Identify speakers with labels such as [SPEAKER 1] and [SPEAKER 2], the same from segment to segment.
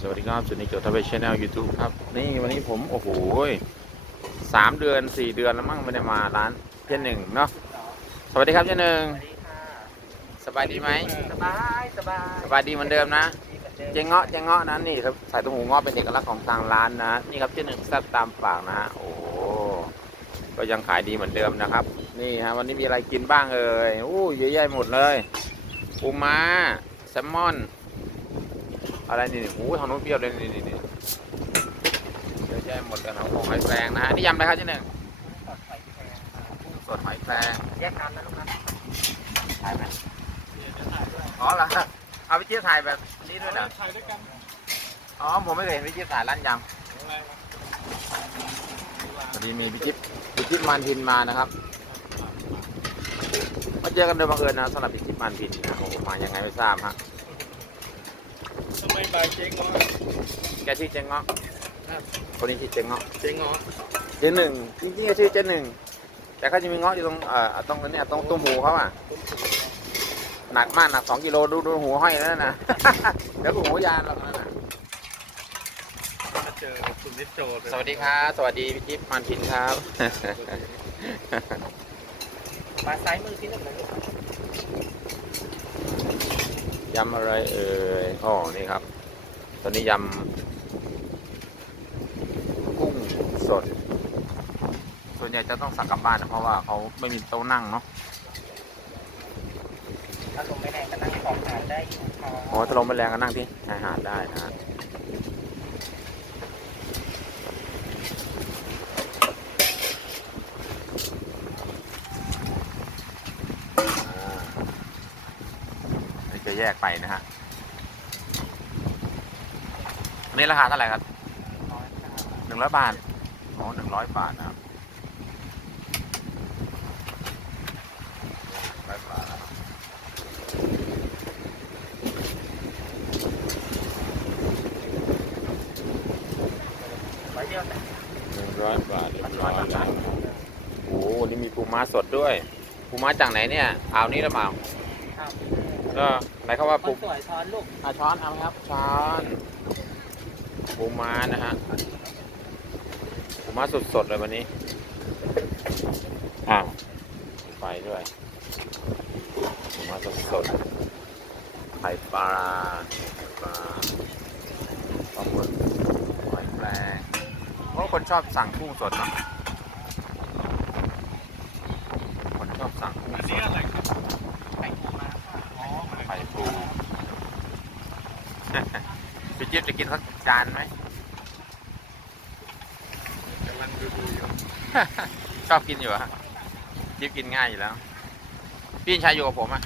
[SPEAKER 1] สวัสดีครับสุนิโจทเวชแนลยูทูบครับ นี่วันนี้ผมโอ้โหสามเดือนสี่เดือนแล้วมั้งไม่ได้มาร้านเจ๊หนึ่งเนาะสวัสดีครับเจ๊หนึ่ง
[SPEAKER 2] สวัสดีค่ะ
[SPEAKER 1] สบายดีไหม
[SPEAKER 2] สบายสบาย
[SPEAKER 1] สบายดีเหมือนเดิมนะ
[SPEAKER 2] ดีหมือนดิม
[SPEAKER 1] เจ๊เงาะเจ๊เงาะนะนี่ครับใส่ตุ้งหูเงาะเป็นเอกลักษณ์ของทางร้านนะนี่ครับเจ๊หนึ่งแซ่บตามปากนะฮะโอ้โหก็ยังขายดีเหมือนเดิมนะครับ นี่ฮะวันนี้มีอะไรกินบ้างเอ่ยอู้เยอะแยะหมดเลยปูม้าแซลมอน อะไรนี่นี่โอ้โหทางนู้นเปรี้ยวเลยนี่นี่นี่เยอะแยะหมดเลยครับของหอยแครงนะฮะนี่ยำอะไรครับเจ๊หนึ่ง
[SPEAKER 2] สดไฟแพงค่ะ
[SPEAKER 1] กุ้งสดหอยแครง
[SPEAKER 2] แยกกันนะลูกนะ
[SPEAKER 1] ถ่ายไหมอ๋อเหรอเอาพี่เจี๊ยบถ่ายแบบนี้ด้วยเหรอ
[SPEAKER 3] ถ่ายด้วยกัน
[SPEAKER 1] อ๋อผมไม่เคยเห็นพี่จิ๊บถ่ายร้านยำพอดีมีพี่จิ๊บพี่จิ๊บมานทินมานะครับมาเจอกันโดยบังเอิญนะสำหรับพี่จิ๊บมานทินนะโอ้โหมายังไงไม่ทราบฮะ
[SPEAKER 3] ทำไมบายเจ๊งอ
[SPEAKER 1] แกชื่อเจ๊งเงาะคนนี้ชื่อเจ๊งเงาะ
[SPEAKER 3] เจ๊งอ
[SPEAKER 1] เจ๊หนึ่งจริงๆก็ชื่อเจ๊หนึ่งแต่เขาจะมีเงาะอยู่ตรงเอ่อตรงนี้ตรงตุ้มหูเขาอะหนักมากหนักสองกิโลดูดูหูห้อยนั่นนะเดี๋ยวหูยานเรานั่นนะ
[SPEAKER 3] มาเจอคุณนิดโจ
[SPEAKER 1] สวัสดีครับสวัสดีพี่จิ๊บมานทินครับ
[SPEAKER 2] มาซ้ายมือที่หนึ่งนะลูก
[SPEAKER 1] ยำอะไรเอ่ยอ๋อนี่ครับ ตอนนี้ยำกุ้งสด ส่วนใหญ่จะต้องสั่งกลับบ้านนะเพราะว่าเขาไม่มีโต๊ะนั่งเนาะ
[SPEAKER 2] ถ้าลมไม่แรงก็นั่งของทานได้อยู่ค่ะ
[SPEAKER 1] โอ้ถ้าลมไม่แรงก็นั่งที่ชายหาดได้นะฮะอ่าอันนี้จะ แยกไปนะฮะอันนี้ราคาเท่าไหร่ครับ
[SPEAKER 2] น้อยค่ะ
[SPEAKER 1] หนึ่งร้อยบาทอ๋อหนึ่งร้อยบาทนะครับร้อยบาท
[SPEAKER 2] ไว้เดียวแต่
[SPEAKER 1] หนึ่งร้อยบาทเรียบร้อยแล้วโอ้โหนี่มีปูม้าสดด้วยปูม้าจากไหนเนี่ยอ่าวนี้หรือเปล่า
[SPEAKER 2] ครับ
[SPEAKER 1] ก็ไหนเขาว่า
[SPEAKER 2] ค
[SPEAKER 1] ปู
[SPEAKER 2] นสวยช้อนลูก
[SPEAKER 1] อะช้อนเอาไหมครับ ช้อนปูม้านะฮะปูม้าสดๆเลยวันนี้อ้าวมีไฟด้วยปูม้าสดๆไข่ปลาปลาปลาหมึกหอยแครงเพราะคนชอบสั่งกุ้งสดเนอะคนชอบสั่งกุ้ง
[SPEAKER 3] อัน
[SPEAKER 1] ส
[SPEAKER 3] นี้
[SPEAKER 1] ด
[SPEAKER 3] อะไรครับ
[SPEAKER 2] ไข่ปูม้าค่ะ
[SPEAKER 3] อ๋อมัน
[SPEAKER 1] ไข่ปู พี่จิ๊บจะกินสักจานไหม
[SPEAKER 3] กำลังดูดูอยู่
[SPEAKER 1] ชอบกินอยู่อะฮะจิ๊บกินง่ายอยู่แล้ว พี่อินชายอยู่กับผมอะ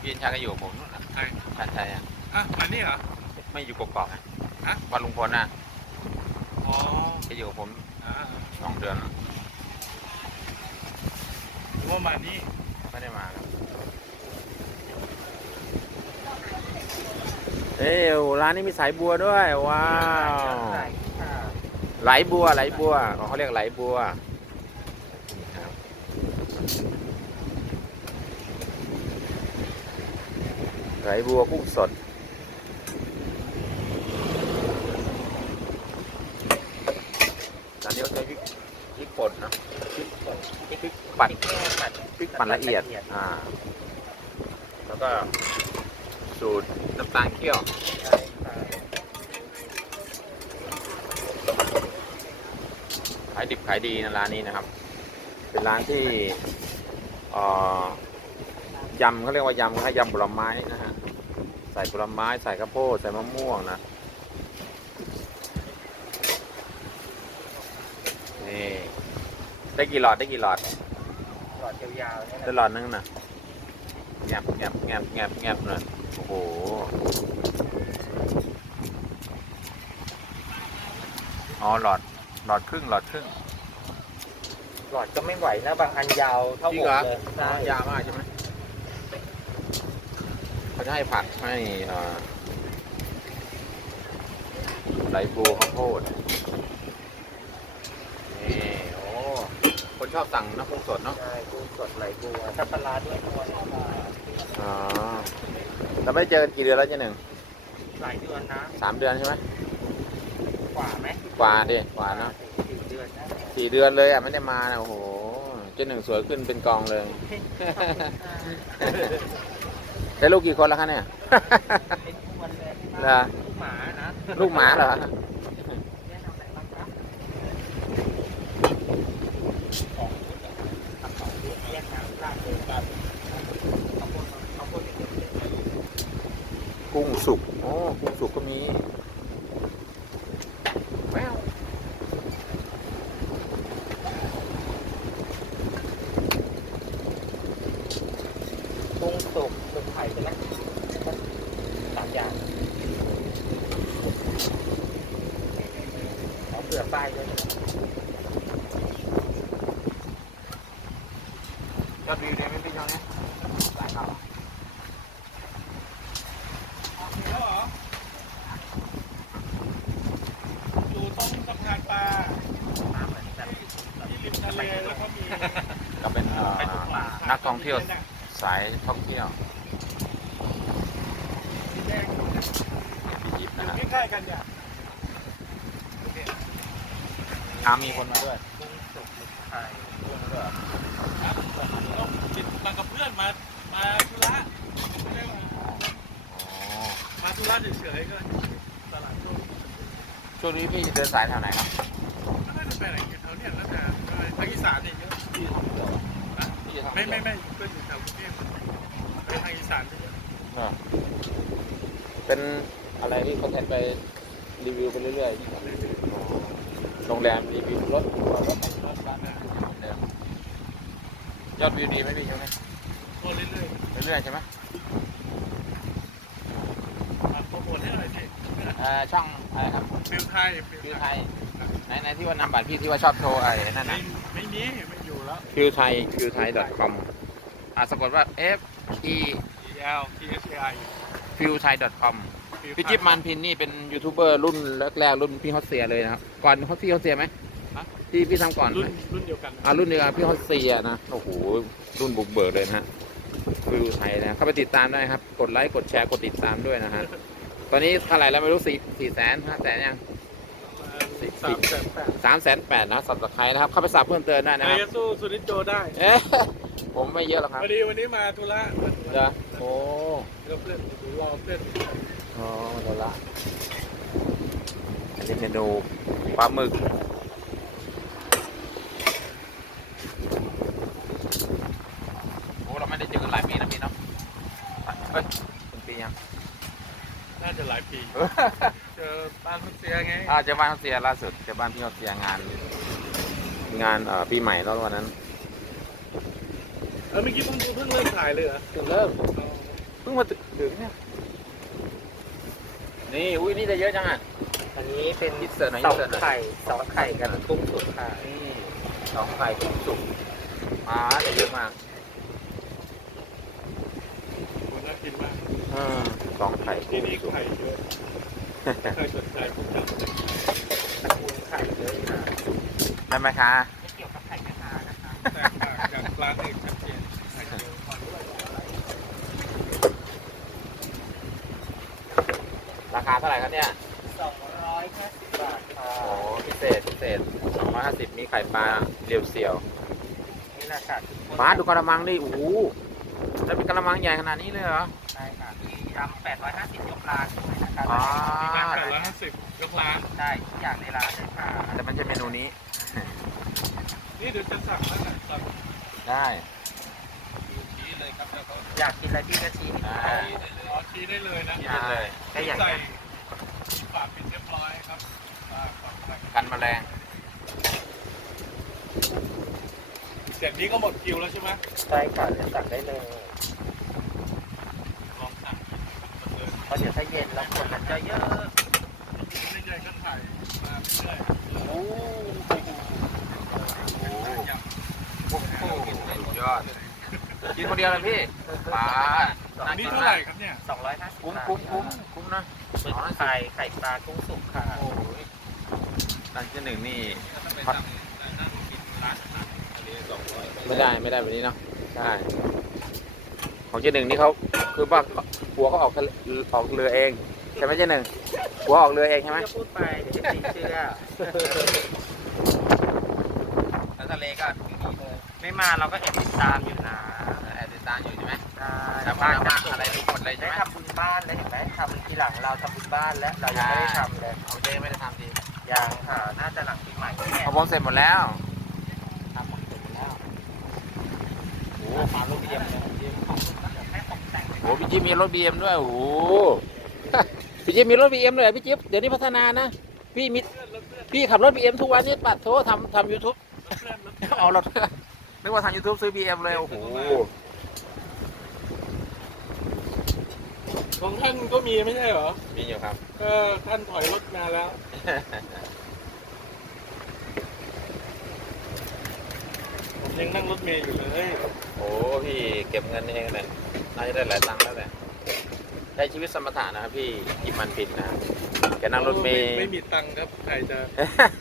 [SPEAKER 1] พี่อินชายก็อยู่กับผมนู่นน่ะ
[SPEAKER 3] ใช่
[SPEAKER 1] ชันชัยอะ
[SPEAKER 3] อะมานี่เหรอ
[SPEAKER 1] ไม่อยู่กกอกๆอะ
[SPEAKER 3] ฮะ
[SPEAKER 1] วันลุงพลน่ะ
[SPEAKER 3] อ๋อ
[SPEAKER 1] แกอยู่กับผม
[SPEAKER 3] อ่า
[SPEAKER 1] สองเดือนแล้ว
[SPEAKER 3] นึกว่ามานี่
[SPEAKER 1] ไม่ได้มาครับ เอ้ยร้านนี้มีสายบัวด้วย ว้าว ไหลบัวไหลบัวอ๋อเขาเรียกไหลบัวไหลบัวกุ้งสดร้านนี้เขาใช้พริกพริกป่นนะพริกป่นพริกปั่นพริกปั่นละเอียด อ่า แล้วก็ สูตรน้ำตาลเคี่ยว
[SPEAKER 2] ใช่ค่ะ
[SPEAKER 1] ขายดิบขายดีนะร้านนี้นะครับ เป็นร้านที่เอ่อยำเขาเรียกว่ายำเขายำผลไม้นะฮะใส่ผลไม้ใส่ข้าวโพดใส่มะม่วงนะนี่ได้กี่หลอดได้กี่หลอด
[SPEAKER 2] หลอดยาวๆเนี่ย
[SPEAKER 1] ได้
[SPEAKER 2] นะ
[SPEAKER 1] หลอดนึงนะแงบแงบแงบแงบแงบเลยโอ้โหอ๋อหลอดหลอดครึ่งหลอดครึ่ง
[SPEAKER 2] หลอดก็ไม่ไหวนะบางอันยาวเท่า
[SPEAKER 1] จริ
[SPEAKER 2] องก
[SPEAKER 1] เหรอ
[SPEAKER 2] เลย
[SPEAKER 1] อ๋
[SPEAKER 2] ใช่
[SPEAKER 1] อยาวมากใช่ไหมเขาจะให้ผักให้เอ่อไหลบัวข้าวโพดนี่โอ้คน ชอบสั่งน้ำพุสดเนาะ
[SPEAKER 2] ใช่กุ้งสดไหลบัวถ้าปลาร้าด้วยตัวละบาท
[SPEAKER 1] อ๋อเราไม่ได้เจอกันกี่เดือนแล้วเจ๊หนึ่ง
[SPEAKER 2] หลายเดือนนะ
[SPEAKER 1] สามเดือนใช่ไหม
[SPEAKER 2] ใกว่าไหม
[SPEAKER 1] กว่าดิกว่าเนอะ
[SPEAKER 2] สี่เดือนนะ
[SPEAKER 1] สี่เดือนเลยอะไม่ได้มานะโอ้โหเจ๊หนึ่งสวยขึ้นเป็นกองเลย ได้ลูกกี่คนแล้วคะเนี่ย
[SPEAKER 2] เป็นคนเลย
[SPEAKER 1] เหรอ
[SPEAKER 2] ลูกหมานะ
[SPEAKER 1] ลูกหมาเหรอ
[SPEAKER 2] เนี่ยทำอะไรบ้างครับ ของทำของเรียกเรียกน้ำราดเลยครับข้าวโพดข้าวโพดเป็นเด็กๆ
[SPEAKER 1] กุ้งสุกโอ้กุ้งสุกก็มีแวว
[SPEAKER 2] กุ้งสุกหมึกไข่ใช่ไหมสามอย่างขอเผื่อป้ายด้วย
[SPEAKER 1] ยอดวิวดีไหมพี่ช่องนี้หลายครับ
[SPEAKER 3] แล้วเหรออยู่ตรงสะพานปลา
[SPEAKER 2] มาเหมือนแบบ
[SPEAKER 3] ที่ริมทะ เลแล้วก็มี
[SPEAKER 1] ก็เป็นเอ่อ
[SPEAKER 2] ไปตกปลา
[SPEAKER 1] นักท่องเที่ยวสายท่องเที่ยว
[SPEAKER 3] สีแดงอยู่
[SPEAKER 1] ที่ยิปต์นะฮะ
[SPEAKER 3] ใกล้ๆกันเนี่ย
[SPEAKER 1] อามีคนมาด้วย
[SPEAKER 2] กุ้งสุกหมึกไข่
[SPEAKER 3] ต้องติดมากับเพื่อนมา มาธุระไม่ได้มา
[SPEAKER 1] อ๋อ
[SPEAKER 3] มาธุระเฉยๆก็ตลาดโลก
[SPEAKER 1] ช่วงนี้พี่เดินสายแถวไหนครับ
[SPEAKER 3] ไม่ได้ไปไหนอยู่แถวเนี่ยแล้วแต่ภาคอีสานเนี่ยเยอะ
[SPEAKER 1] พี่ท่องเที่ยวเหรอพี่จะท่อง
[SPEAKER 3] ไม่
[SPEAKER 1] เที่ยว
[SPEAKER 3] ไม่ไม่ก็อยู่แถวกรุงเทพไปทางอีสานเยอะ
[SPEAKER 1] เหรอเป็นอะไรที่เขาแทนไปรีวิวไปเรื่อยๆนี่ครับอ๋อโรงแรมรีวิวรถรถรถบ้านนะเดิมยอดวิวดีไหมพี่ช่วงนี้
[SPEAKER 3] ก็เรื่อย
[SPEAKER 1] เรื่อยๆใช่ไหม
[SPEAKER 3] ๆมาโปรโมทให้หน่อยสิ
[SPEAKER 1] เอ่อช่องอะไรครับ
[SPEAKER 3] ฟิลไทยฟิล
[SPEAKER 1] ฟิว
[SPEAKER 3] ไท
[SPEAKER 1] ไท
[SPEAKER 3] ย
[SPEAKER 1] ยไหนไหนที่ว่านำบัตรพี่ที่ว่าชอบโทรไอ้นั่น
[SPEAKER 3] ไม่
[SPEAKER 1] นะ
[SPEAKER 3] ไม่มีไม่อยู่แล้ว
[SPEAKER 1] ฟิวไทยฟิวไทย .com อะสะกดว่า f e
[SPEAKER 3] E L T S A I
[SPEAKER 1] ฟิวไทย .com พี่จิ๊บมันพินนี่เป็นยูทูบเบอร์รุ่นแรกๆรุ่นพี่ฮอตเซียเลยนะครับ ก่อนฮอตพี่ฮอตเซียไหมที่พี่ทำก่อน
[SPEAKER 3] รุ่นรุ่นเดียวกัน
[SPEAKER 1] อ่ารุ่นเดียวกับพี่ฮอตเซียนะ โอ้โห รุ่นบุกเบิกเลยนะฮะฟิวไทยนะ เข้าไปติดตามได้ครับ กดไลค์ กดแชร์ กดติดตามด้วยนะฮะ ตอนนี้เท่าไหร่แล้วไม่รู้สี่สี่แสนห้าแสนยัง
[SPEAKER 3] สามแสนแปด
[SPEAKER 1] สามแสนแปดนะสับสไครนะครับ เข้าไปสับเพิ่มเติมได้นะ
[SPEAKER 3] ไอ
[SPEAKER 1] ครับ
[SPEAKER 3] สู้สุนิจโจได้
[SPEAKER 1] เอ๊ะผมไม่เยอะหรอกครับ
[SPEAKER 3] พอดีวันนี้มาธุระมาธุ
[SPEAKER 1] เดี๋ย
[SPEAKER 3] ระ
[SPEAKER 1] วโอ้
[SPEAKER 3] ก็เพื่อนหนูรอเพื่อน
[SPEAKER 1] อ๋อเดี๋ยวละอันนี้เมนูปลาหมึก โอ้เราไม่ได้เจอกันหลายปีนะพี่เนาะเฮ้ยเป็นปียัง
[SPEAKER 3] น่าจะหลายปี เจอบ้านพุทธเสียไง
[SPEAKER 1] อ่าเจอบ้านเขาเสียล่าสุดเจอบ้านพี่เขาเสียงาน งานเอ่อปีใหม่แล้ววันนั้น
[SPEAKER 3] เออเมื่อกี้เพิ่งเพิ่งเริ่มถ่ายเลยเหรอ
[SPEAKER 1] เพิ่งเริ่มเพิ่งมาถึงเนี่ยนี่อุ้ยนี่จะเยอะจังอะ
[SPEAKER 2] อันนี้เป็น
[SPEAKER 1] อินเสิร์ตหน่อย
[SPEAKER 2] ส
[SPEAKER 1] อิ
[SPEAKER 2] อนง
[SPEAKER 1] เสิร์ตหน่อย
[SPEAKER 2] ไข่สองไข่กับกุ้งสุกค่ะ
[SPEAKER 1] นี่สองไข่กุ้งสุกอ่าจะเยอะมาก
[SPEAKER 3] คนน่ากินมาก
[SPEAKER 1] อืมสองไข่
[SPEAKER 3] ที่
[SPEAKER 1] กุ้ง
[SPEAKER 3] นี่
[SPEAKER 1] สุก
[SPEAKER 3] ไข่เยอะใครสนใจพวกนี้
[SPEAKER 2] ตระกูลไข่เลยค่ะ
[SPEAKER 1] ได้ไหมคะ
[SPEAKER 2] ไม่เกี่ยวกับไข่กระทานะคะ
[SPEAKER 3] แตกต่างจากร้านอื่นชัดเจนไข่เยอะ
[SPEAKER 1] ราคาเท่าไหร่ครับเนี่ย
[SPEAKER 2] สองร้อยห้าสิบบาทค่ะ
[SPEAKER 1] โอ้พิเศษพิเศษสองร้อยห้าสิบมีไข่ปลาเรียวเซียว
[SPEAKER 2] นี่ราคาทุกคน
[SPEAKER 1] ปลาดูกระมังดิโอ้โห แล้วเป็นกระมังใหญ่ขนาดนี้เลยเหรอ
[SPEAKER 2] ใช่ค่ะมียำแปดร้อยห้าสิบยกร้านด้วยนะคะ
[SPEAKER 1] อ๋อ
[SPEAKER 3] มีร้านแปดร้อยห้าสิบยกร้าน
[SPEAKER 2] ได้ทุกอย่างในร้านเลยค่ะ
[SPEAKER 1] แต่มันจะเมนูนี้
[SPEAKER 3] นี่เดี๋ยวจะสั่งแล้วนะสั่ง
[SPEAKER 1] ได้
[SPEAKER 3] ชี้เลยครับแล้วก็
[SPEAKER 2] อยากกินอะไรพี่ก็ชี้
[SPEAKER 1] อ่า
[SPEAKER 3] อ๋อชี้ได้เลยนะ
[SPEAKER 1] กินได้เลย
[SPEAKER 2] ได้อย่าง
[SPEAKER 3] ใส่
[SPEAKER 2] เงี้ย
[SPEAKER 3] ฝาปิดเรียบร้อยครับฝาฝาฝา
[SPEAKER 1] กันแมลง
[SPEAKER 3] เสร็จนี้ก็หมดคิวแล้วใช่ไหม
[SPEAKER 2] ใช่ค่ะจะสั่งได้เลย
[SPEAKER 3] ลองสั่งหมดเลย
[SPEAKER 2] เพราะเดี๋ยวถ้าเย็นแล้วคนมันจะเยอะ
[SPEAKER 3] ไม่ใช่ก็ถ่ายมาเรื่อย
[SPEAKER 1] โอ้โหโอ้โหสุดยอดกินคนเดียวเลยพี่ปลา
[SPEAKER 3] ๆอันนี้เท่าไหร่ครับเนี่ย
[SPEAKER 2] สองร้อยห้าสิบ
[SPEAKER 1] คุ้ม
[SPEAKER 2] บาท
[SPEAKER 1] คุ้มคุ้มคุ้มนะ
[SPEAKER 2] หมึกไข่ไข่ปลากุ้งสุกค่ะ
[SPEAKER 1] โอ้ยร้านที่หนึ่งนี่ ไม่ได้ไม่ได้แบบนี้เนาะได้ของเจ๊หนึ่งนี่เขาคือว่าหัวเขาออกทะเลออกเรือเองใช่ไหมเจ๊หนึ่งหัวออกเรือเองใช่ไหม
[SPEAKER 2] จะพูดไปเดี๋ยวจะตีเชื่อ
[SPEAKER 1] แล้วทะเลก็ดีเลย
[SPEAKER 2] ไม่มาเราก็แอบติดตามอยู่นะ
[SPEAKER 1] แอบติดตามอยู่ใช่ไหม
[SPEAKER 2] ใช่
[SPEAKER 1] แล้วบ้านมาอะไรรู้หมดเลยใช่
[SPEAKER 2] ได้
[SPEAKER 1] ไหม
[SPEAKER 2] ทำบุญบ้านแล้วเห็นไหมทำทีหลังเราทำบุญบ้านแล้วเรายังไม่ได้ทำเลย
[SPEAKER 1] เอาเจ๊ไม่ได้ทำที
[SPEAKER 2] ยังค่ะน่าจะหลังปีใหม่แน่
[SPEAKER 1] พอผมเสร็จหมดแล้ว โหพี่จิ๊บมีรถบีเอ็มด้วยโอ้โหพี่จิ๊บมีรถบีเอ็มเลยเหรอพี่จิ๊บเดี๋ยวนี้พัฒนานะพี่มิพี่ขับรถบีเอ็มทุกวันนี้ปัดโททำทำยูทูบเอารถเพื่อนนึกว่าทำยูทูบซื้อบีเอ็มเลยโอ้โห
[SPEAKER 3] ของท่านก็มีไม่ใช่เหรอ
[SPEAKER 1] มีอยู่ครับ
[SPEAKER 3] ก็ท่านถอยรถมาแล้ว ผม ยังนั่งรถเมย์อยู่เลย
[SPEAKER 1] โอ้พี่เก็บเงินเองเนี่ยน่าจะได้หลายตังค์แล้วแหละใช้ชีวิตสมถะนะครับพี่กินมันผิดนะแกนั่งรถเมย์
[SPEAKER 3] ไม่มีตังค์ครับใครจะ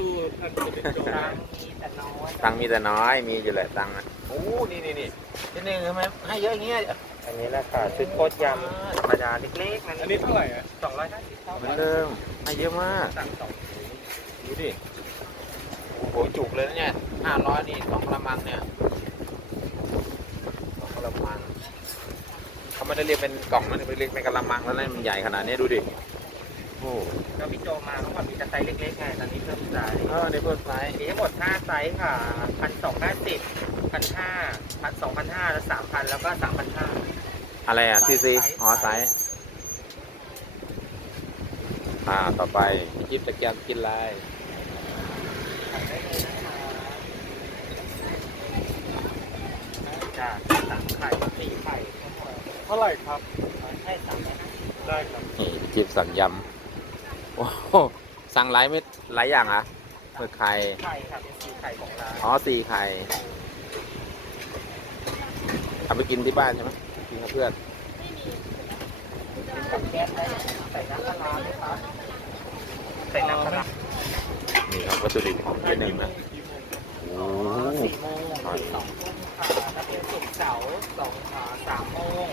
[SPEAKER 3] สู้ท่านคนเป็นโจร
[SPEAKER 2] ตังค์มีแต่น้อย
[SPEAKER 1] ตังค์มีแต่น้อยมีอยู่แหละตังค์อะโอ้นี่นี่นี่นี่นี่ทำไมให้เยอะอย่างเงี้ย
[SPEAKER 2] อันนี้แหละค่ะชุดโคตรยำธรรมดาเล็กๆนั่น
[SPEAKER 3] อันนี้เท่าไหร่อะ
[SPEAKER 2] สองร้อยห้าสิบเท่า
[SPEAKER 1] เหมื
[SPEAKER 2] กั
[SPEAKER 1] อน
[SPEAKER 2] น
[SPEAKER 1] เดิมให้เยอะมาก
[SPEAKER 2] สั่งสอง
[SPEAKER 1] ดูดิ โอ้โหจุกเลยนะเนี่ยห้าร้อยนี่สองกระมังเนี่ยสองกระมังเขาไม่ได้เรียกเป็นกล่องนะไปเรียกเป็นกระมังแล้วนะมันใหญ่ขนาดนี้ดูดิโอ้
[SPEAKER 2] ก็พี่โจมาเมื่อก่อนมีแต่ไซส์เล็กๆไงตอนนี้เพิ่มไซส์
[SPEAKER 1] เออในเพิ่มไซส์
[SPEAKER 2] มีทั้งหมดห้าไซส์ค่ะพันสองห้าสิบพันห้าพันสองพันห้าแล้วสามพันแล้วก็สามพันห้า
[SPEAKER 1] อะไรอะซีซี
[SPEAKER 2] ไซส์
[SPEAKER 1] อ๋อไซส์อ่าต่อไปพี่จิ๊บจะแกมกินอะไร
[SPEAKER 2] จ้าสามไข่สี่ไข่
[SPEAKER 3] เท่าไหร่ครับ
[SPEAKER 2] ใช่สามไหมนะ
[SPEAKER 3] ได้ครับ
[SPEAKER 1] นี่พี่จิ๊บสั่งยำโอ้โหสั่งหลายเม็ดหลายอย่างอะเมื่อไข่
[SPEAKER 2] ไข่ค่ะเป็นสี่ไข่ของร้าน
[SPEAKER 1] อ๋อสี่ไข่เอาไปกินที่บ้านใช่ไหมกินกับเพื่อน
[SPEAKER 2] กับแก๊สได้ใส่น้ำปลาร้าไหมคะใส่น้ำปลาร้า
[SPEAKER 1] นี่ครับ วัตถุดิบของเจ๊หนึ่งนะโอ้
[SPEAKER 2] สี่โมงถึงสองทุ่มค่ะถ้าเป็นศุกร์เสาร์สองอ่าสามโมง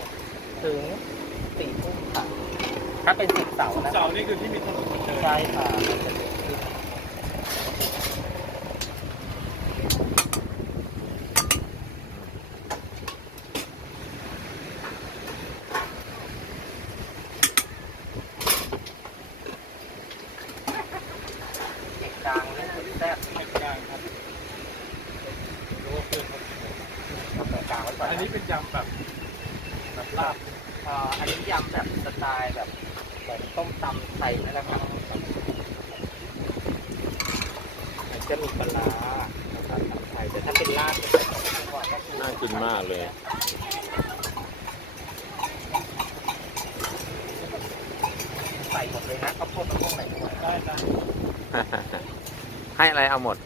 [SPEAKER 2] ถึงสี่ทุ่มค่ะถ้าเป็นศุกร์เสาร์นะ
[SPEAKER 3] เสาร์นี่คือที่มีถนนคนเดิน
[SPEAKER 2] ใช่ค่ะมันจะเดินขึ้น เด็กดังเล่นสุดแซ่บ
[SPEAKER 3] ไม่กลางครับรู้ว่าเพื่อนเขากินหมด
[SPEAKER 2] ทำรายการไว้ก่อน
[SPEAKER 3] อันนี้เป็น ยำแบบแบบลาบ
[SPEAKER 2] เอ่ออันนี้ยำแบบสไตล์แบบเหมือนต้มตำไทยนั่นแหละครับมันจะมีปลาร้านะครับตำไทยแต่ถ้าเป็นลาบเนี่ยจะเป็นก่อนก็คือ
[SPEAKER 1] น่ากินมากเลย
[SPEAKER 2] ใส่หมดเลยนะข้าวโพดมะม่วงไหนด้วย
[SPEAKER 3] ได้ได้
[SPEAKER 1] ให้อะไรเอาหมด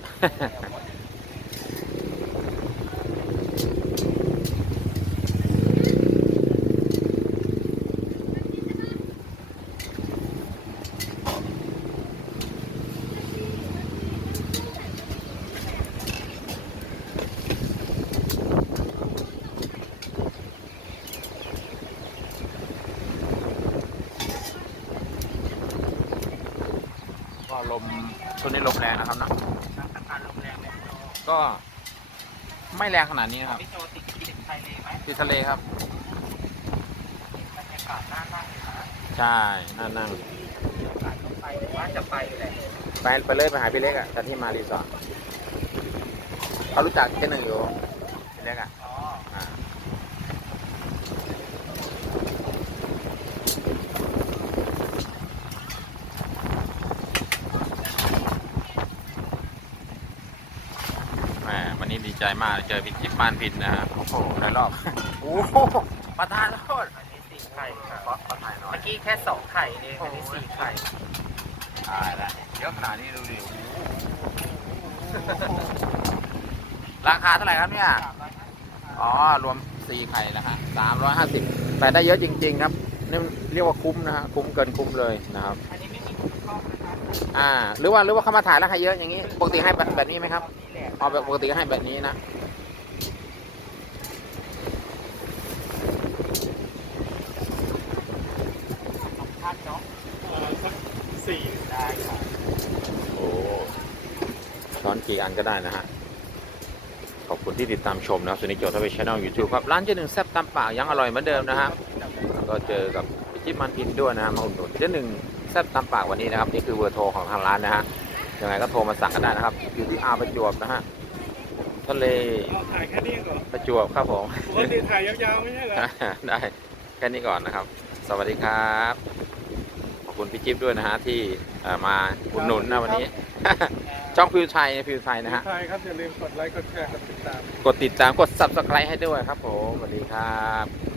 [SPEAKER 1] ก็ ลมช่วงนี้ลมแรงนะครับเนอะ
[SPEAKER 2] อาคารโรงแรมเนี่ย
[SPEAKER 1] ก็ไม่แรงขนาดนี้นะครับ
[SPEAKER 2] พี่โจติดติดไทยเลยไหม
[SPEAKER 1] ที่ทะเลครับ
[SPEAKER 2] บรรยากาศน่านั่งนะ
[SPEAKER 1] ใช่น่านั่ง
[SPEAKER 2] มีโอกาสต้องไปหรือว่าจะไปแหละ
[SPEAKER 1] ไปไปเลยไปหาพี่เล็กอะแต่ที่มารีสอร์ทเขารู้จักแค่หนึ่งอยู่พี่เล็กอะ
[SPEAKER 2] อ๋อ
[SPEAKER 1] อ่าแหมวันนี้ดี ใจมากเจอพี่จิ๊บปานพินนะฮะโอ้โหในรอบโอ้โหประธานโทษ
[SPEAKER 2] อันนี้สี่ไข่ค่ะ
[SPEAKER 1] ขอขอถ่ายหน่อย
[SPEAKER 2] เมื่อกี้แค่สองไข่เองอันนี้สี่ไข่
[SPEAKER 1] ตายละเยอะขนาดนี้ดูดิโอ้โหราคาเท่าไหร่ครับเนี่ย
[SPEAKER 2] สามร้อยห้าสิบ
[SPEAKER 1] อ๋อรวมสี่ไข่นะฮะสามร้อยห้าสิบแต่ได้เยอะจริง ๆ ครับนี่เรียกว่าคุ้มนะฮะคุ้มเกินคุ้มเลยนะครับ
[SPEAKER 2] อันนี้ไม่มีคุณข้องนะคะ
[SPEAKER 1] อ่า หรือว่าหรือว่าเขามาถ่ายแล้วให้เยอะอย่างนี้ปกติให้แบบแบบนี้ไหมครับ
[SPEAKER 2] นี่แหละ
[SPEAKER 1] อ๋อแบบปกติให้แบบนี้นะ
[SPEAKER 2] ท่านเนาะ
[SPEAKER 3] เอ่อสักสี่
[SPEAKER 2] ได้ครับ
[SPEAKER 1] โอ้ช้อนกี่อันก็ได้นะฮะ ขอบคุณที่ติดตามชมนะครับสุนิจโจทวีช anel YouTube ครับ ร้านเจ๊หนึ่งแซ่บตามปากยังอร่อยเหมือนเดิมนะฮะก็เจอกับพี่จิ๊บมันพินด้วยนะฮะมาอุดหนุนเจ๊หนึ่งแซ่บตามปากวันนี้นะครับ นี่คือเบอร์โทรของทางร้านนะฮะ ยังไงก็โทรมาสั่งกันได้นะครับอยู่ที่อาประจวบนะฮะทะเล
[SPEAKER 3] เอาถ่ายแค่นี้ก่อน
[SPEAKER 1] ประจวบครับผม
[SPEAKER 3] ปกติถ่ายยาวๆไม่ใช่เหรอ
[SPEAKER 1] ได้แค่นี้ก่อนนะครับ สวัสดีครับขอบคุณพี่จิ๊บด้วยนะฮะที่เอ่อมาอุดหนุนนะวันนี้จ้องพิวไทยพิวไทยนะฮะ
[SPEAKER 3] ถ่ายครับอย่าลืมกดไลค์กดแชร์กดติดตาม
[SPEAKER 1] กดติดตามกด subscribe ให้ด้วยครับผมสวัสดีครับ